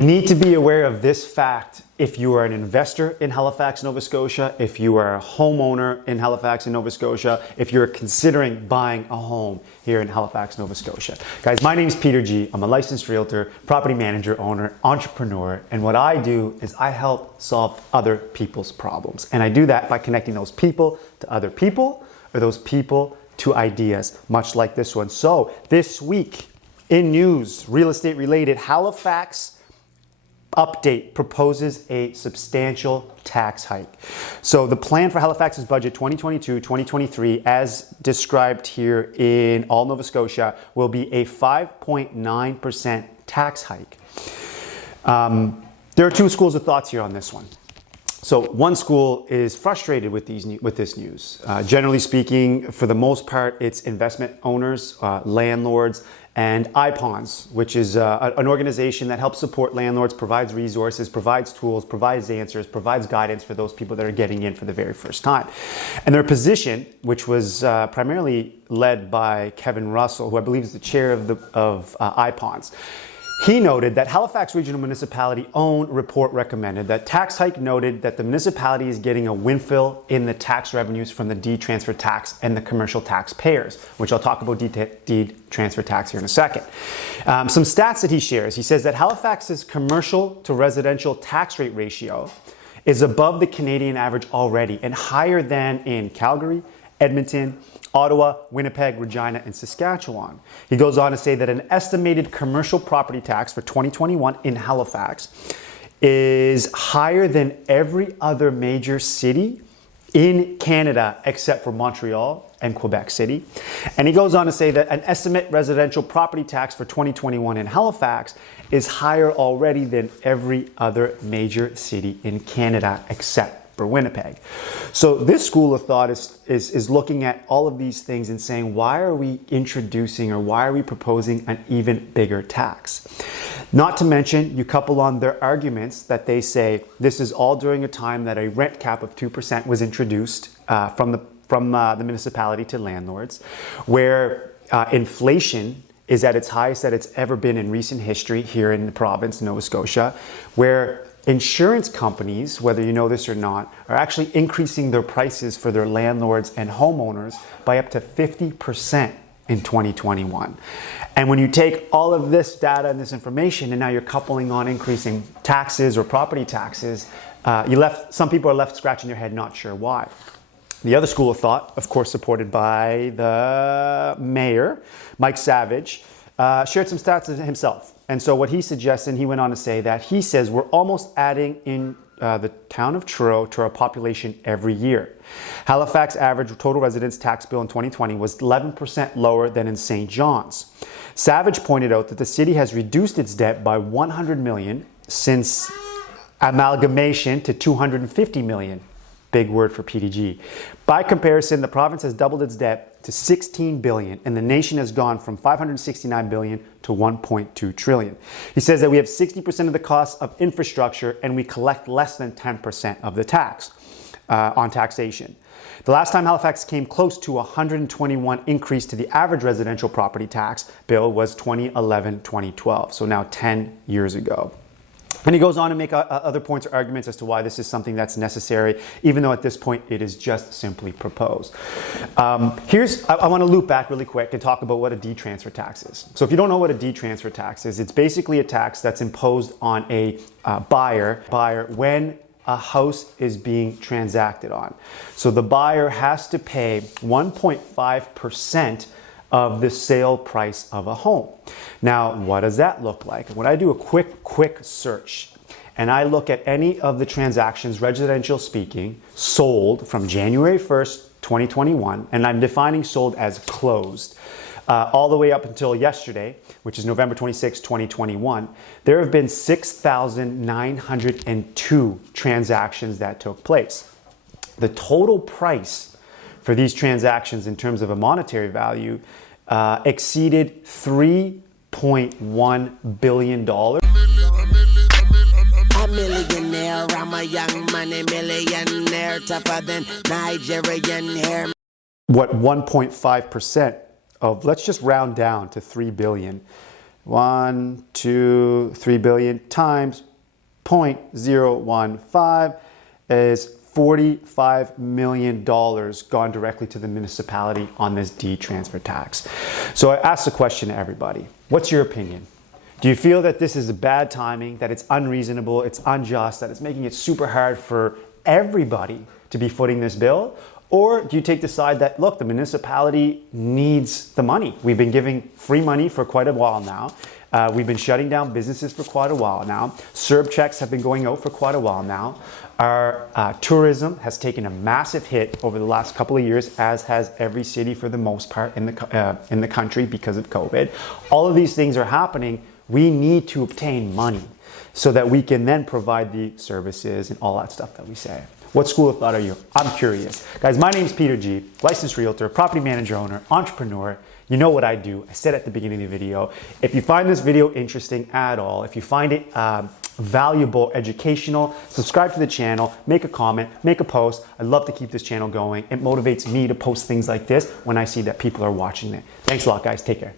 You need to be aware of this fact if you are an investor in Halifax, Nova Scotia, if you are a homeowner in Halifax and Nova Scotia, if you're considering buying a home here in Halifax, Nova Scotia. Guys, my name is Peter G. I'm a licensed realtor, property manager, owner, entrepreneur, and what I do is I help solve other people's problems. And I do that by connecting those people to other people or those people to ideas, much like this one. So this week in news, real estate related, Halifax update proposes a substantial tax hike. So the plan for Halifax's budget 2022-2023, as described here in all Nova Scotia, will be a 5.9% tax hike. There are two schools of thoughts here on this one. So one school is frustrated with this news. Generally speaking, for the most part, it's investment owners, landlords, and IPONS, which is an organization that helps support landlords, provides resources, provides tools, provides answers, provides guidance for those people that are getting in for the very first time. And their position, which was primarily led by Kevin Russell, who I believe is the chair of IPONS, he noted that Halifax Regional Municipality own report recommended that tax hike noted that the municipality is getting a windfall in the tax revenues from the deed transfer tax and the commercial taxpayers, which I'll talk about deed transfer tax here in a second. Some stats that he shares. He says that Halifax's commercial to residential tax rate ratio is above the Canadian average already and higher than in Calgary, Edmonton, Ottawa, Winnipeg, Regina, and Saskatchewan. He goes on to say that an estimated commercial property tax for 2021 in Halifax is higher than every other major city in Canada except for Montreal and Quebec City. And he goes on to say that an estimate residential property tax for 2021 in Halifax is higher already than every other major city in Canada except for Winnipeg. So this school of thought is looking at all of these things and saying, why are we introducing or why are we proposing an even bigger tax? Not to mention, you couple on their arguments that they say this is all during a time that a rent cap of 2% was introduced from the municipality to landlords, where inflation is at its highest that it's ever been in recent history here in the province, Nova Scotia, where insurance companies, whether you know this or not, are actually increasing their prices for their landlords and homeowners by up to 50% in 2021. And when you take all of this data and this information, and now you're coupling on increasing taxes or property taxes, some people are left scratching their head, not sure why. The other school of thought, of course supported by the mayor, Mike Savage, shared some stats himself. And so what he suggests, and he went on to say that he says we're almost adding in the town of Truro to our population every year. Halifax average total residence tax bill in 2020 was 11% lower than in St. John's. Savage pointed out that the city has reduced its debt by $100 million since amalgamation to $250 million. Big word for PDG. By comparison, the province has doubled its debt to $16 billion, and the nation has gone from $569 billion to $1.2 trillion. He says that we have 60% of the cost of infrastructure, and we collect less than 10% of the tax on taxation. The last time Halifax came close to 121 increase to the average residential property tax bill was 2011-2012, so now 10 years ago. And he goes on to make other points or arguments as to why this is something that's necessary, even though at this point it is just simply proposed. I want to loop back really quick and talk about what a deed transfer tax is. So if you don't know what a deed transfer tax is, it's basically a tax that's imposed on a buyer when a house is being transacted on. So the buyer has to pay 1.5% of the sale price of a home. Now, what does that look like? When I do a quick search and I look at any of the transactions, residential speaking, sold from January 1st, 2021, and I'm defining sold as closed, all the way up until yesterday, which is November 26, 2021, there have been 6,902 transactions that took place. The total price for these transactions in terms of a monetary value exceeded $3.1 billion. A millionaire, I'm a young money millionaire, tougher than Nigerian hair. What 1.5% of, let's just round down to 3 billion. 1, 2, 3 billion times 0.015 is $45 million gone directly to the municipality on this deed transfer tax. So I asked the question to everybody, what's your opinion? Do you feel that this is a bad timing, that it's unreasonable, it's unjust, that it's making it super hard for everybody to be footing this bill? Or do you take the side that, look, the municipality needs the money? We've been giving free money for quite a while now. We've been shutting down businesses for quite a while now. CERB checks have been going out for quite a while now. Our tourism has taken a massive hit over the last couple of years, as has every city for the most part in the country because of COVID. All of these things are happening. We need to obtain money so that we can then provide the services and all that stuff that we say. What school of thought are you? I'm curious. Guys, my name is Peter G, licensed realtor, property manager owner, entrepreneur. You know what I do. I said at the beginning of the video, if you find this video interesting at all, if you find it valuable, educational, subscribe to the channel, make a comment, make a post. I'd love to keep this channel going. It motivates me to post things like this when I see that people are watching it. Thanks a lot, guys. Take care.